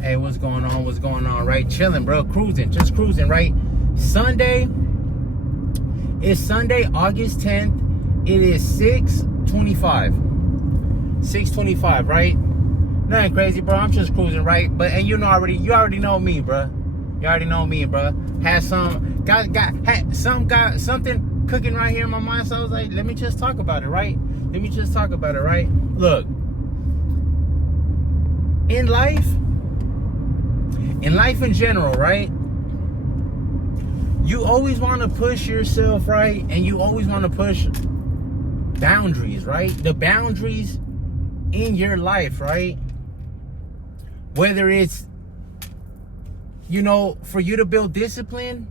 Hey, what's going on? What's going on? Right? Chilling, bro. Cruising. Just cruising, right? Sunday. It's Sunday, August 10th. It is 6:25. 6:25, right? Nothing crazy, bro. I'm just cruising, right? But and you already know me, bro. You already know me, bro. Had something cooking right here in my mind. So I was like, let me just talk about it, right? Look, in life in general, right? You always want to push yourself, right? And you always want to push boundaries, right? The boundaries in your life, right? Whether it's, for you to build discipline,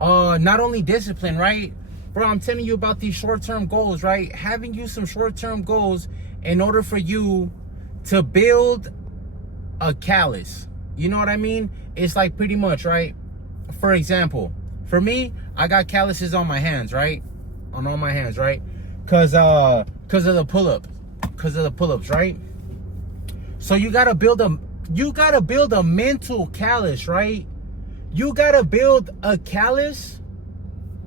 not only discipline, right? Bro, I'm telling you about these short-term goals, right? Having you some short-term goals in order for you to build a callus. You know what I mean? It's like pretty much, right? For example, for me, I got calluses on my hands, right? On all my hands, right? Cause of the pull-ups, right? So you gotta build a mental callus, right? You gotta build a callus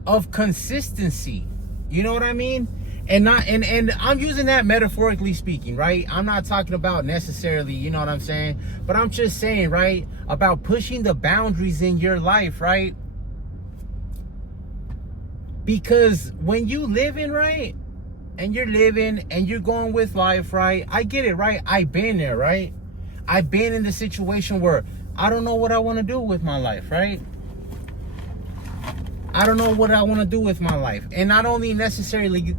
of consistency. You know what I mean? And I'm using that metaphorically speaking, right? I'm not talking about necessarily, you know what I'm saying? But I'm just saying, right, about pushing the boundaries in your life, right? Because when you living, right, and you're living and you're going with life, right? I get it, right? I've been there, right? I've been in the situation where I don't know what I want to do with my life, right? I don't know what I want to do with my life. And not only necessarily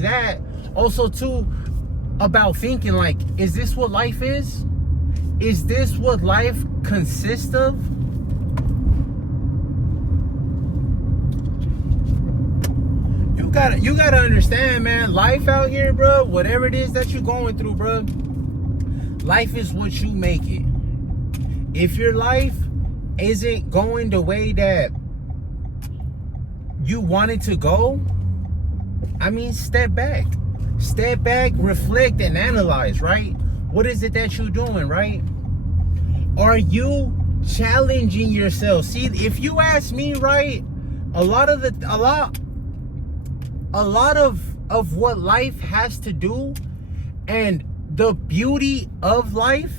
that, also too about thinking like, is this what life is? Is this what life consists of? You gotta understand, man, life out here, bro, whatever it is that you're going through, bro, life is what you make it. If your life isn't going the way that you want it to go, I mean, step back, reflect and analyze, right? What is it that you're doing, right? Are you challenging yourself? See, if you ask me, right, a lot of what life has to do and the beauty of life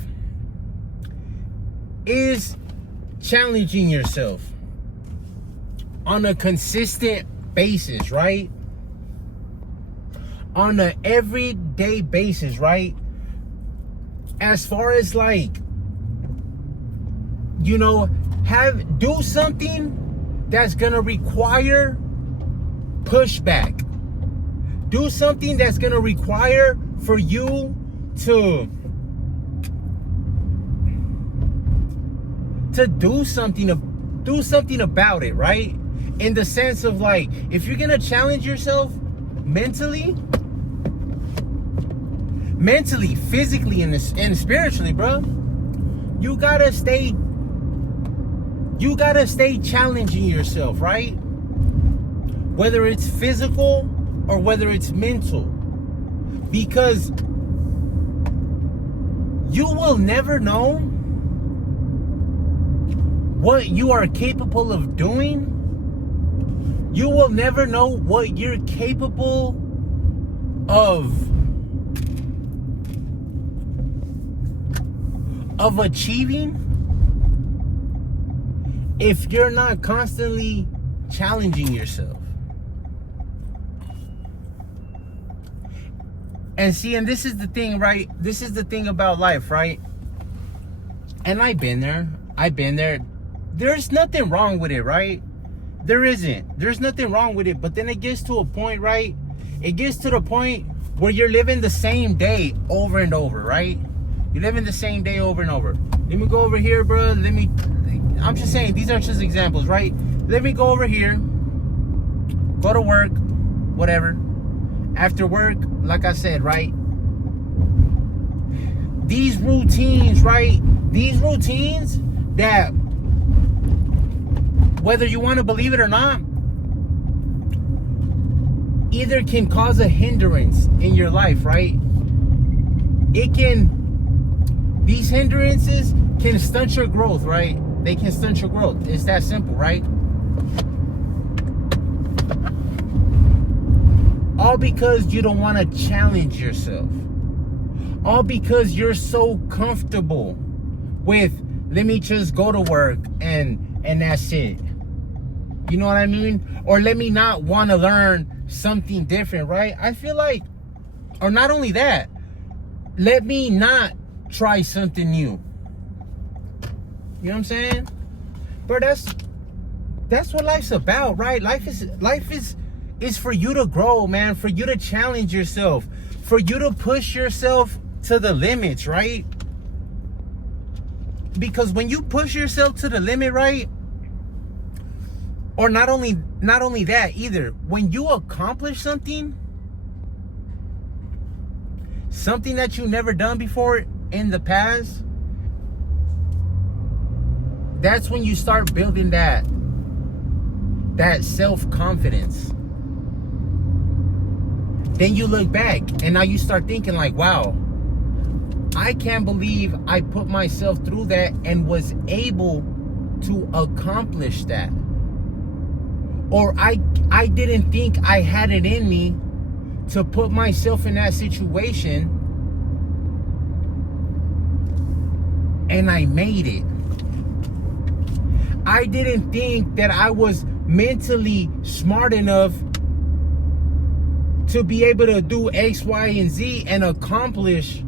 is challenging yourself on a consistent basis, right? On an everyday basis, right? As far as like, do something that's gonna require pushback. Do something that's gonna require for you to do something about it, right? In the sense of like, if you're gonna challenge yourself mentally, physically, and spiritually, bro, you gotta stay challenging yourself, right? Whether it's physical or whether it's mental, because you will never know what you are capable of doing. You will never know what you're capable of achieving if you're not constantly challenging yourself. And see, and this is the thing, right? This is the thing about life, right? And I've been there. There's nothing wrong with it, right? There isn't. There's nothing wrong with it. But then it gets to a point, right? It gets to the point where you're living the same day over and over, right? You're living the same day over and over. Let me go over here, bro. I'm just saying, these are just examples, right? Let me go over here. Go to work. Whatever. After work, like I said, right? These routines, right? These routines that, whether you want to believe it or not, either can cause a hindrance in your life, right? It can These hindrances can stunt your growth, right? They can stunt your growth. It's that simple, right? All because you don't want to challenge yourself. All because you're so comfortable with, let me just go to work and that's it. You know what I mean? Or let me not want to learn something different, right? I feel like, or not only that, let me not try something new. You know what I'm saying? Bro, that's what life's about, right? Life is for you to grow, man, for you to challenge yourself, for you to push yourself to the limits, right? Because when you push yourself to the limit, right? Or not only that either, when you accomplish something that you never done before in the past, that's when you start building that self-confidence. Then you look back and now you start thinking like, wow, I can't believe I put myself through that and was able to accomplish that. Or I didn't think I had it in me to put myself in that situation, and I made it. I didn't think that I was mentally smart enough to be able to do X, Y, and Z and accomplish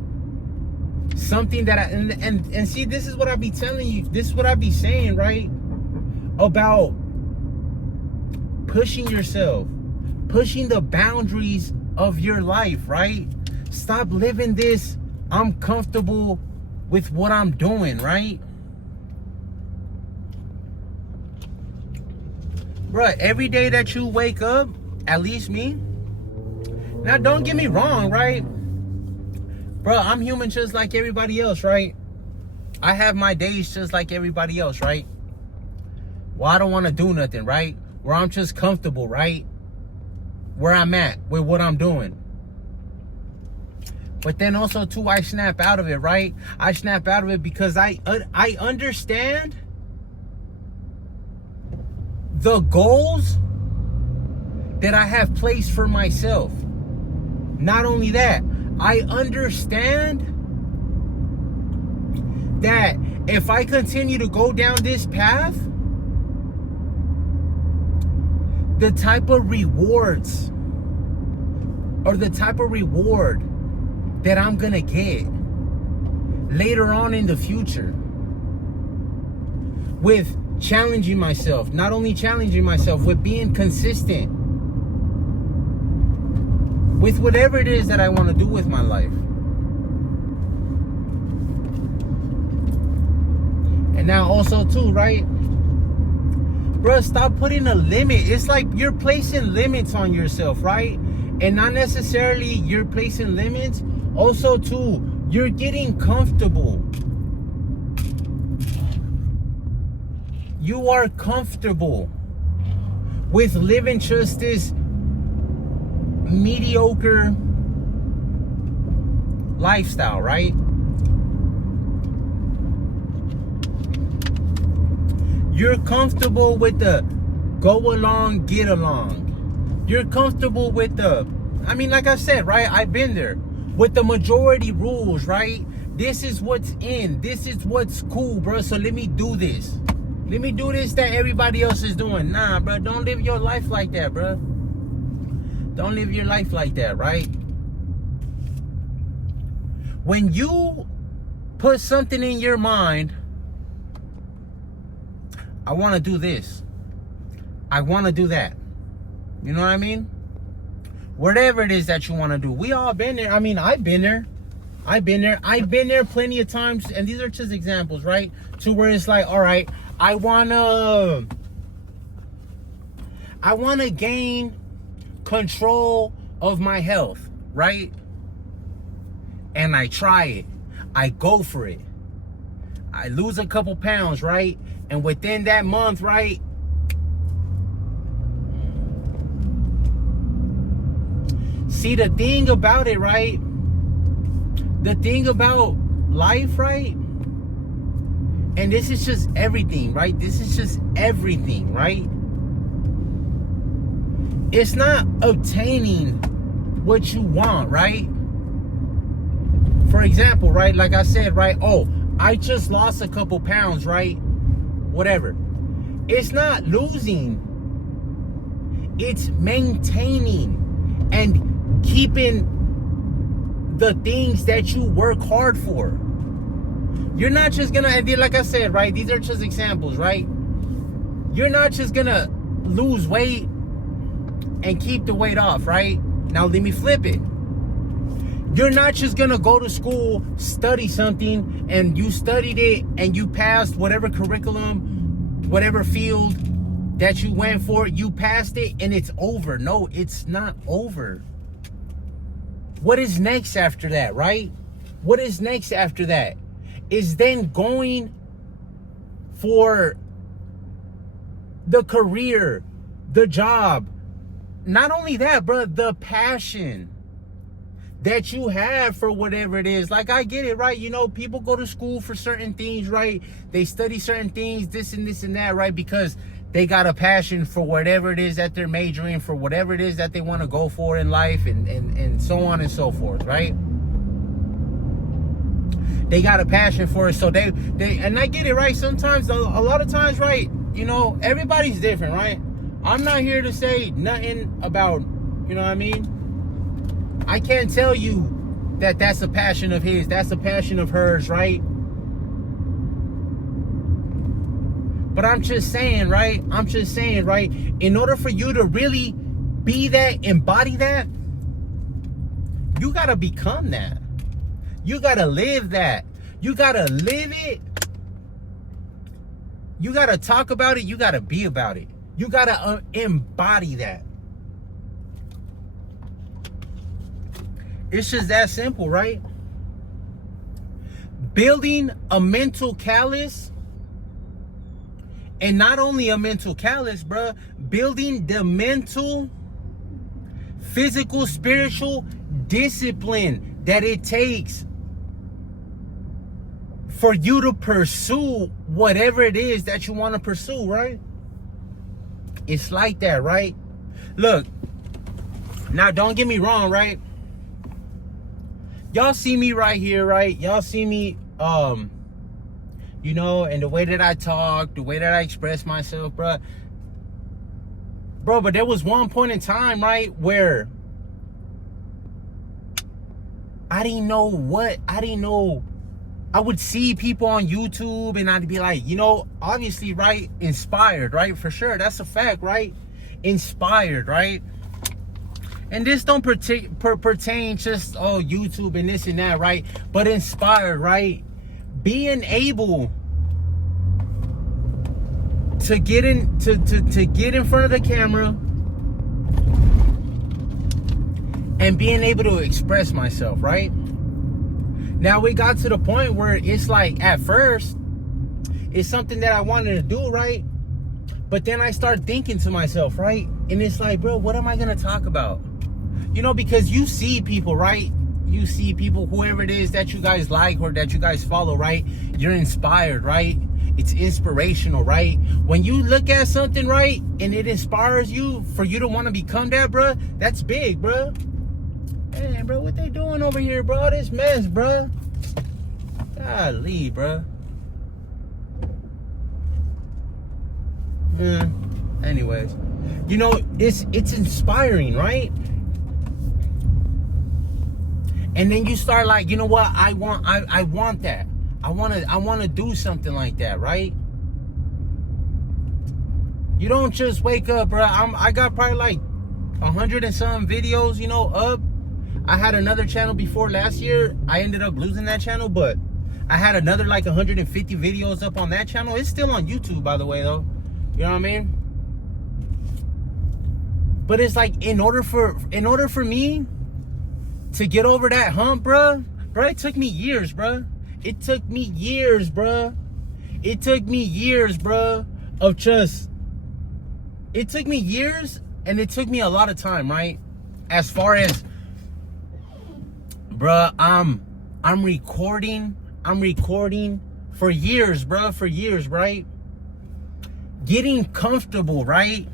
something that and see, this is what I be telling you. This is what I be saying, right? About pushing yourself, pushing the boundaries of your life, right? Stop living this, I'm comfortable with what I'm doing, right? Bruh, every day that you wake up, at least me, now don't get me wrong, right? Bro, I'm human just like everybody else, right? I have my days just like everybody else, right? Well, I don't want to do nothing, right? Where I'm just comfortable, right? Where I'm at with what I'm doing. But then also too, I snap out of it, right? I snap out of it because I understand the goals that I have placed for myself. Not only that, I understand that if I continue to go down this path, the type of rewards or the type of reward that I'm gonna get later on in the future with challenging myself, not only challenging myself, with being consistent with whatever it is that I want to do with my life. And now also too, right? Bro, stop putting a limit. It's like you're placing limits on yourself, right? And not necessarily you're placing limits. Also too, you're getting comfortable. You are comfortable with living just this mediocre lifestyle, right? You're comfortable with the go along, get along. You're comfortable with the, I mean, like I said, right? I've been there with the majority rules, right? This is what's in. This is what's cool, bro. So let me do this. Let me do this that everybody else is doing. Nah, bro. Don't live your life like that, bro. Don't live your life like that, right? When you put something in your mind, I want to do this. I want to do that. You know what I mean? Whatever it is that you want to do. We all been there. I mean, I've been there. I've been there plenty of times. And these are just examples, right? To where it's like, all right, I want to gain control of my health, right? And I try it. I go for it. I lose a couple pounds, right? And within that month, right? See, the thing about it, right? The thing about life, right? And this is just everything, right? This is just everything, right? It's not obtaining what you want, right? For example, right? Like I said, right? Oh, I just lost a couple pounds, right? Whatever. It's not losing. It's maintaining and keeping the things that you work hard for. You're not just gonna, and like I said, right? These are just examples, right? You're not just gonna lose weight and keep the weight off, right? Now let me flip it. You're not just gonna go to school, study something, and you studied it and you passed whatever curriculum, whatever field that you went for, you passed it and it's over. No, it's not over. What is next after that, right? What is next after that? Is then going for the career, the job. Not only that, bro, the passion that you have for whatever it is. Like, I get it, right? You know, people go to school for certain things, right? They study certain things, this and this and that, right? Because they got a passion for whatever it is that they're majoring for, whatever it is that they want to go for in life, and so on and so forth, right? They got a passion for it, so they and I get it, right? Sometimes, a lot of times, right? You know, everybody's different, right? I'm not here to say nothing about, you know what I mean? I can't tell you that that's a passion of his, that's a passion of hers, right? But I'm just saying, right? I'm just saying, right? In order for you to really be that, embody that, you gotta become that. You gotta live that. You gotta live it. You gotta talk about it. You gotta be about it. You gotta embody that. It's just that simple, right? Building a mental callus, and not only a mental callus, bruh, building the mental, physical, spiritual discipline that it takes for you to pursue whatever it is that you want to pursue, right? It's like that, right? Look, now don't get me wrong, right? Y'all see me right here, right? Y'all see me, you know, and the way that I talk, the way that I express myself, bro. But there was one point in time, right, where I didn't know. I would see people on YouTube and I'd be like, you know, obviously, right, inspired, right? For sure, that's a fact, right? Inspired, right? And this don't pertain just, oh, YouTube and this and that, right? But inspired, right? Being able to get in to get in front of the camera and being able to express myself, right? Now we got to the point where it's like, at first, it's something that I wanted to do, right? But then I start thinking to myself, right? And it's like, bro, what am I gonna talk about? You know, because you see people, right? You see people, whoever it is that you guys like or that you guys follow, right? You're inspired, right? It's inspirational, right? When you look at something, right, and it inspires you for you to want to become that, bro, that's big, bro. Man, bro, what they doing over here, bro? This mess, bro. Golly, bro. Yeah. Anyways, you know, it's inspiring, right? And then you start like, you know what? I want that. I want to do something like that, right? You don't just wake up, bro. I got probably like 100 and some videos, you know, up. I had another channel before last year. I ended up losing that channel, but I had another like 150 videos up on that channel. It's still on YouTube, by the way, though. You know what I mean? But it's like, in order for me to get over that hump, bro, it took me years, bro. It took me years, bro. It took me years, bro, of just... It took me years, and it took me a lot of time, right? As far as, bruh, I'm recording I'm recording for years, bro, for years, right? Getting comfortable, right?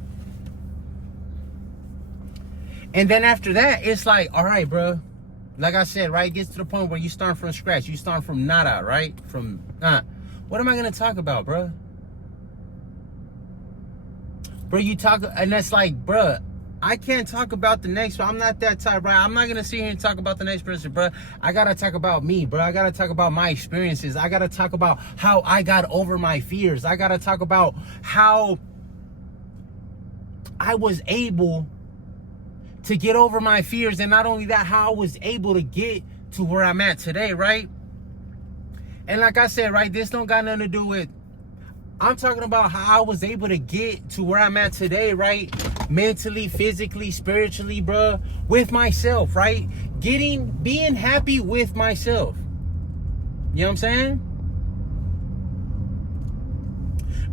And then after that, it's like, all right, bro. Like I said, right? It gets to the point where you start from scratch. You start from nada, right? From, what am I going to talk about, bro? Bro, you talk, and that's like, bro, I can't talk about the next one. I'm not that type, right? I'm not going to sit here and talk about the next person, bro. I got to talk about me, bro. I got to talk about my experiences. I got to talk about how I got over my fears. I got to talk about how I was able to get over my fears. And not only that, how I was able to get to where I'm at today, right? And like I said, right, this don't got nothing to do with, I'm talking about how I was able to get to where I'm at today, right? Mentally, physically, spiritually, bro, with myself, right? Being happy with myself. You know what I'm saying?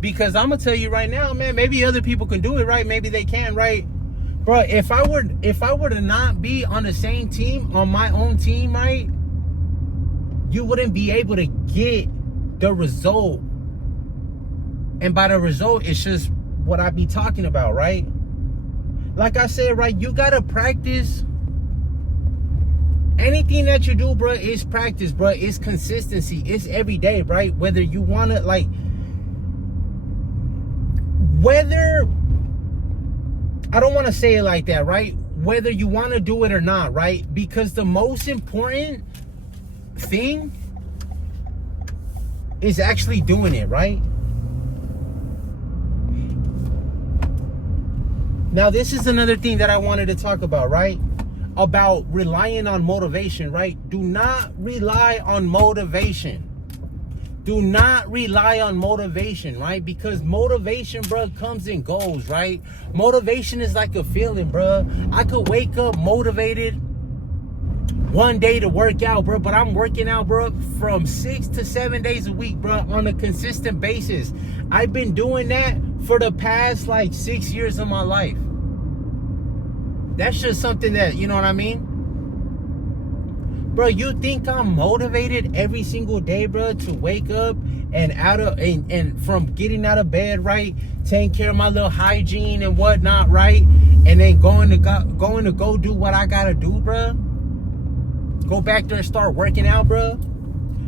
Because I'm gonna tell you right now, man, maybe other people can do it, right? Maybe they can, right? Bro, if I were to not be on the same team, on my own team, right? You wouldn't be able to get the result. And by the result, it's just what I be talking about, right? Like I said, right, you gotta practice. Anything that you do, bro, is practice, bro. It's consistency. It's every day, right? Whether you wanna, like, whether, I don't want to say it like that, right? Whether you want to do it or not, right? Because the most important thing is actually doing it, right? Now, this is another thing that I wanted to talk about, right? About relying on motivation, right? Do not rely on motivation. Do not rely on motivation, right? Because motivation, bro, comes and goes, right? Motivation is like a feeling, bro. I could wake up motivated one day to work out, bro, but I'm working out, bro, from 6 to 7 days a week, bro, on a consistent basis. I've been doing that for the past, like, 6 years of my life. That's just something that, you know what I mean? Bro, you think I'm motivated every single day, bro, to wake up and from getting out of bed, right? Taking care of my little hygiene and whatnot, right? And then going to go do what I gotta do, bro. Go back there and start working out, bro.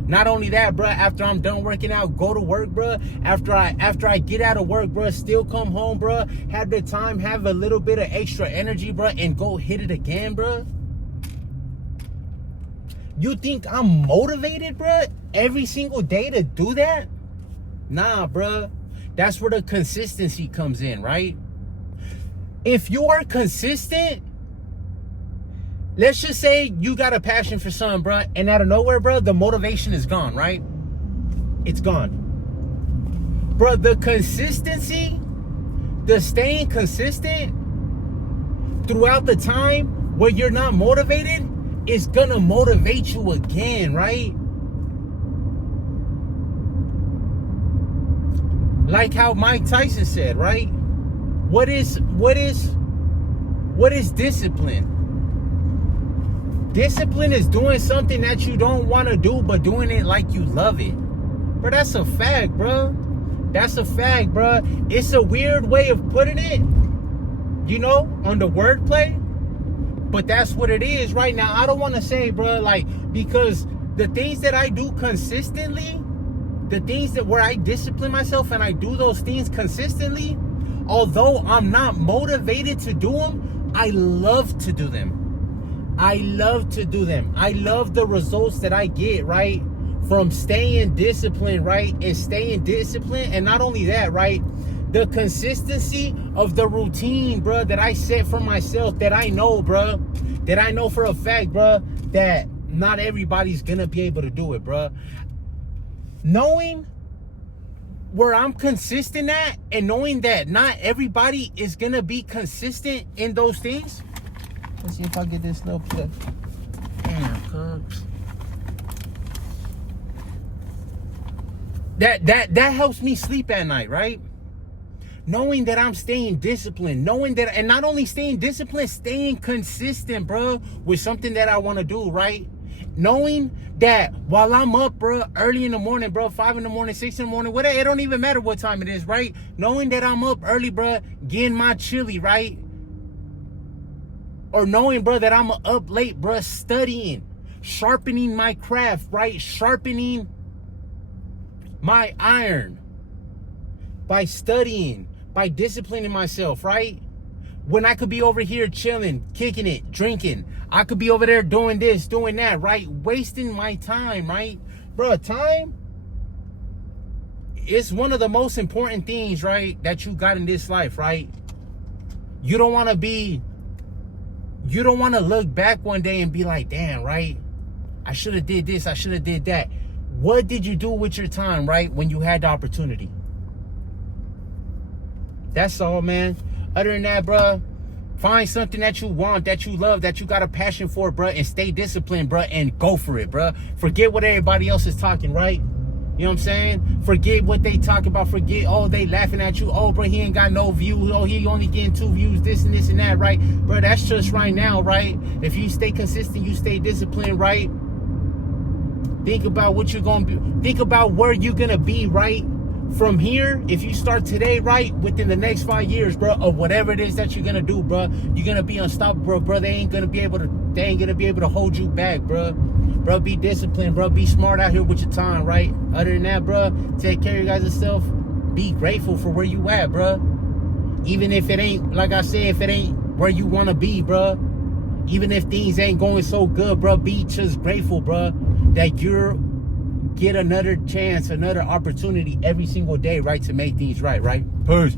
Not only that, bro, after I'm done working out, go to work, bro. After I get out of work, bro, still come home, bro. Have the time, have a little bit of extra energy, bro, and go hit it again, bro. You think I'm motivated, bro, every single day to do that? Nah, bro. That's where the consistency comes in, right? If you are consistent, let's just say you got a passion for something, bro, and out of nowhere, bro, the motivation is gone, right? It's gone. Bro, the consistency, the staying consistent throughout the time where you're not motivated, it's gonna motivate you again, right? Like how Mike Tyson said, right? What is discipline? Discipline is doing something that you don't want to do, but doing it like you love it. Bro, that's a fact, bro. That's a fact, bro. It's a weird way of putting it, you know, on the wordplay. But that's what it is right now. I don't want to say, bro, like, because the things that I do consistently, the things that where I discipline myself and I do those things consistently, although I'm not motivated to do them, I love to do them. I love to do them. I love the results that I get, right? From staying disciplined, right? And staying disciplined. And not only that, right? The consistency of the routine, bro, that I set for myself, that I know, bro, that I know for a fact, bro, that not everybody's gonna be able to do it, bro. Knowing where I'm consistent at and knowing that not everybody is gonna be consistent in those things. Let's see if I get this little clip. Damn, cubs. That helps me sleep at night, right? Knowing that I'm staying disciplined, knowing that, and not only staying disciplined, staying consistent, bro, with something that I want to do, right? knowing that while I'm up, bro, early in the morning, bro, 5 in the morning, 6 in the morning, whatever, it don't even matter what time it is, right? Knowing that I'm up early, bro, getting my chili, right? Or knowing, bro, that I'm up late, bro, studying, sharpening my craft, right? Sharpening my iron by studying, by disciplining myself, right? When I could be over here chilling, kicking it, drinking. I could be over there doing this, doing that, right? Wasting my time, right? Bro, time is one of the most important things, right, that you got in this life, right? You don't want to look back one day and be like, damn, right? I should have did this, I should have did that. What did you do with your time, right, when you had the opportunity? That's all, man. Other than that, bro, find something that you want, that you love, that you got a passion for, bro, and stay disciplined, bro, and go for it, bro. Forget what everybody else is talking, right? You know what I'm saying? Forget what they talk about. Forget, oh, they laughing at you. Oh, bro, he ain't got no views. Oh, he only getting 2 views, this and this and that, right? Bro, that's just right now, right? If you stay consistent, you stay disciplined, right? Think about what you're going to be. Think about where you're going to be, right? From here, if you start today, right, within the next 5 years, bro, or whatever it is that you're gonna do, bro, you're gonna be unstoppable, bro. They ain't gonna be able to hold you back, bro. Bro, be disciplined, bro. Be smart out here with your time, right? Other than that, bro, take care of you guys yourself. Be grateful for where you at, bro. Even if it ain't, like I said, if it ain't where you wanna be, bro. Even if things ain't going so good, bro, be just grateful, bro, that you're get another chance, another opportunity every single day, right, to make things right, right? Peace.